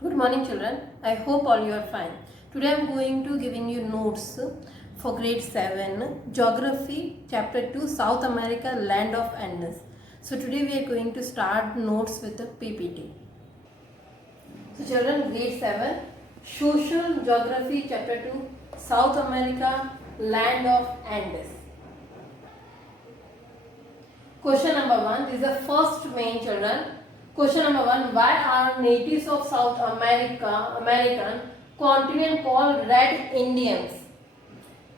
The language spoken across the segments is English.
Good morning children. I hope all you are fine. Today I am going to giving you notes for grade 7 Geography chapter 2 South America Land of Andes. So today we are going to start notes with the PPT. So children, grade 7 Social Geography chapter 2 South America Land of Andes. Question number 1, this is the first main children. Question number 1, why are natives of South American continent called Red Indians?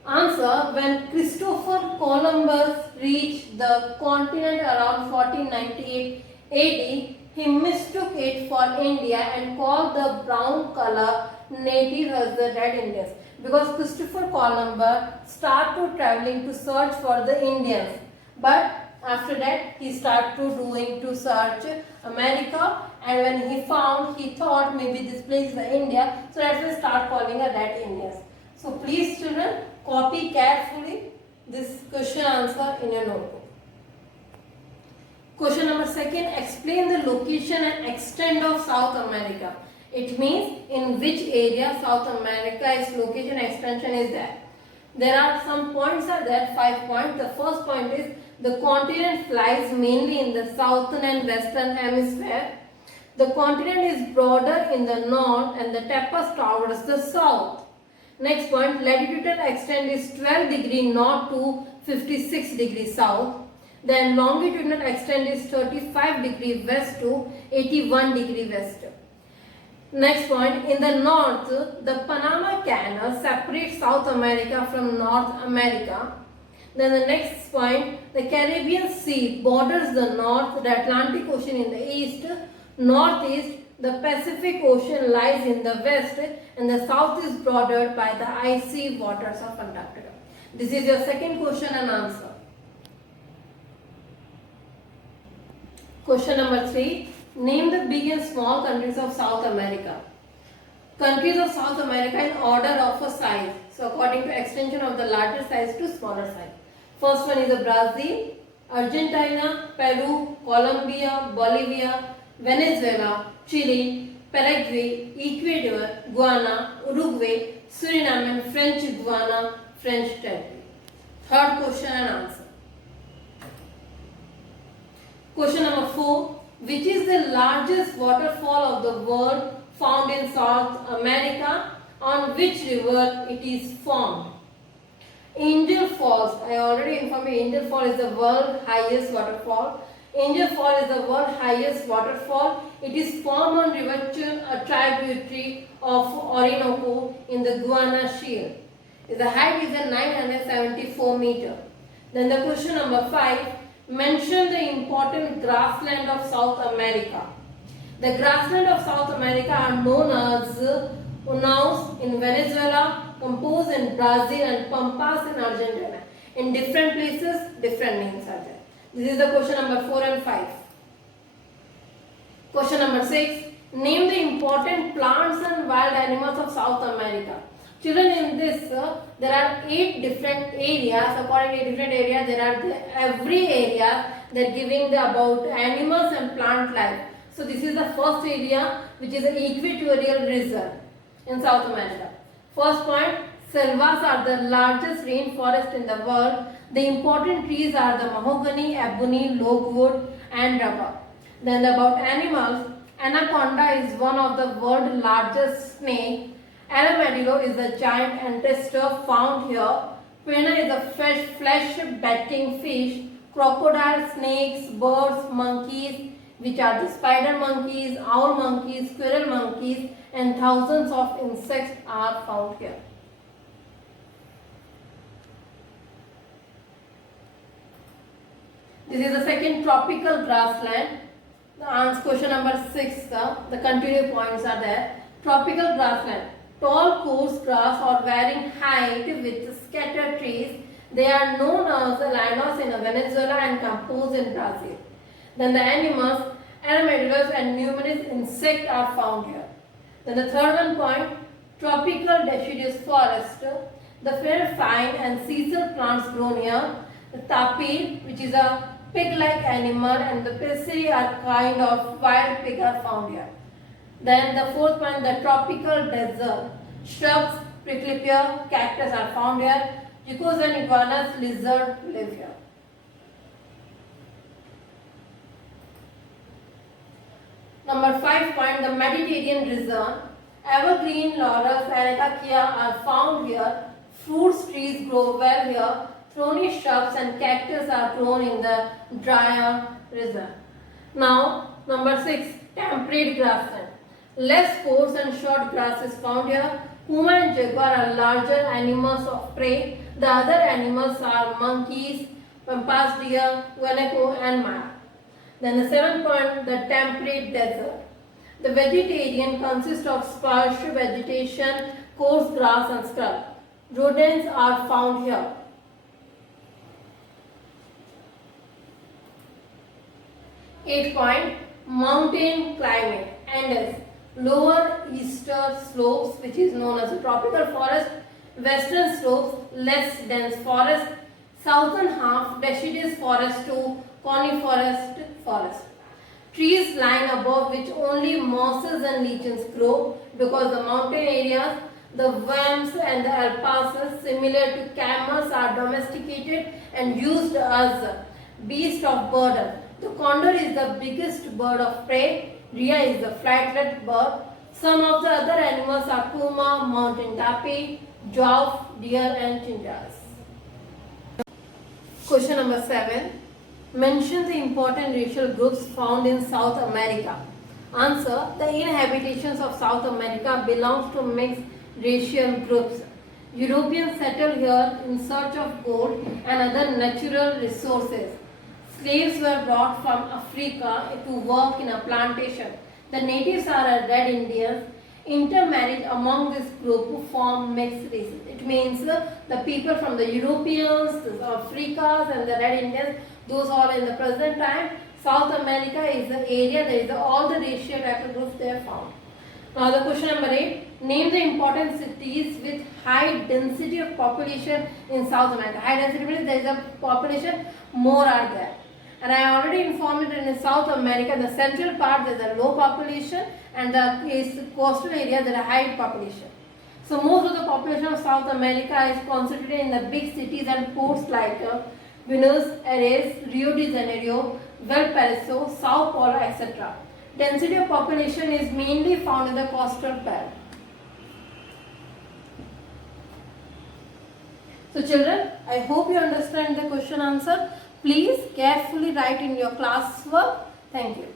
Answer, when Christopher Columbus reached the continent around 1498 AD, he mistook it for India and called the brown color native as the Red Indians, because Christopher Columbus started traveling to search for the Indians, but after that he started to search America, and when he found, he thought maybe this place is India, so that's why start calling it Red Indians. So please children, copy carefully this question answer in your notebook. Question number 2, explain the location and extent of South America. It means in which area South America's location extension is there. There are some points are there, 5 points. The first point is the continent lies mainly in the southern and western hemisphere. The continent is broader in the north and the tapers towards the south. Next point, latitudinal extent is 12 degree north to 56 degree south. Then longitudinal extent is 35 degree west to 81 degree west. Next point, in the north, the Panama Canal separates South America from North America. Then the next point, the Caribbean Sea borders the north, the Atlantic Ocean in the east, northeast, the Pacific Ocean lies in the west, and the south is bordered by the icy waters of Antarctica. This is your second question and answer. Question number 3, name the big and small countries of South America. Countries of South America in order of a size. So according to extension of the larger size to smaller size. First one is the Brazil, Argentina, Peru, Colombia, Bolivia, Venezuela, Chile, Paraguay, Ecuador, Guyana, Uruguay, Suriname, and French Guiana, French territory. Third question and answer. Question number 4, which is the largest waterfall of the world found in South America? On which river it is formed? Angel Falls. I already informed you, Angel Falls is the world's highest waterfall. Angel Falls is the world's highest waterfall. It is formed on River Chun, a tributary of Orinoco in the Guiana Shield. The height is 974 meters. Then the question number 5, mention the important grassland of South America. The grassland of South America are known as Unaus in Venezuela, Campos in Brazil, and Pampas in Argentina. In different places, different names are there. This is the question number 4 and 5. Question number 6, name the important plants and wild animals of South America. Children, in this there are 8 different areas. According to different areas, there are every area they are giving the about animals and plant life. So this is the first area, which is the equatorial region in South America. First point, selvas are the largest rainforest in the world. The important trees are the mahogany, ebony, logwood, and rubber. Then about animals, anaconda is one of the world's largest snake. Armadillo is a giant ancestor found here. Piranha is a flesh-batting fish. Crocodile, snakes, birds, monkeys, which are the spider monkeys, owl monkeys, squirrel monkeys, and thousands of insects are found here. This is the second tropical grassland. The answer question number 6, the continued points are there. Tropical grassland. Tall coarse grass or varying height with scattered trees. They are known as the llanos in Venezuela and Campos in Brazil. Then the animals, armadillos and numerous insects are found here. Then the third one point, tropical deciduous forest. The fair fine and sessile plants grown here. The tapir, which is a pig-like animal, and the pessary are kind of wild pig are found here. Then the fourth one, the tropical desert. Shrubs, prickly pear, cactus are found here. Geckos and iguanas, lizard live here. Number 5 point, the Mediterranean region. Evergreen, laurel, and acacia are found here. Fruits trees grow well here. Thorny shrubs and cactus are grown in the drier region. Now, number 6, temperate grassland. Less coarse and short grass is found here. Puma and jaguar are larger animals of prey. The other animals are monkeys, pampas deer, guanaco and mara. Then the 7th point, the temperate desert. The vegetarian consists of sparse vegetation, coarse grass and scrub. Rodents are found here. Eighth point, mountain climate. Andes, lower eastern slopes, which is known as a tropical forest, western slopes, less dense forest, southern half, deciduous forest to coniferous forest. Trees lying above which only mosses and lichens grow, because the mountain areas, the worms and the alpacas, similar to camels, are domesticated and used as beast of burden. The condor is the biggest bird of prey. Rhea is the flightless bird. Some of the other animals are puma, mountain tapi, dwarf, deer and chinchillas. Question number 7. Mention the important racial groups found in South America. Answer. The inhabitants of South America belongs to mixed racial groups. Europeans settled here in search of gold and other natural resources. Slaves were brought from Africa to work in a plantation. The natives are red Indians. Intermarriage among this group who form mixed races. It means the people from the Europeans, the Africans and the red Indians, those all in the present time. South America is the area, there is all the racial type groups they are found. Now the question number 8. Name the important cities with high density of population in South America. High density means there is a population, more are there. And I already informed that in South America, the central part there is a low population and the coastal area there is a high population. So most of the population of South America is concentrated in the big cities and ports like Buenos Aires, Rio de Janeiro, Valparaiso, Sao Paulo, etc. Density of population is mainly found in the coastal belt. So children, I hope you understand the question answer. Please carefully write in your classwork. Thank you.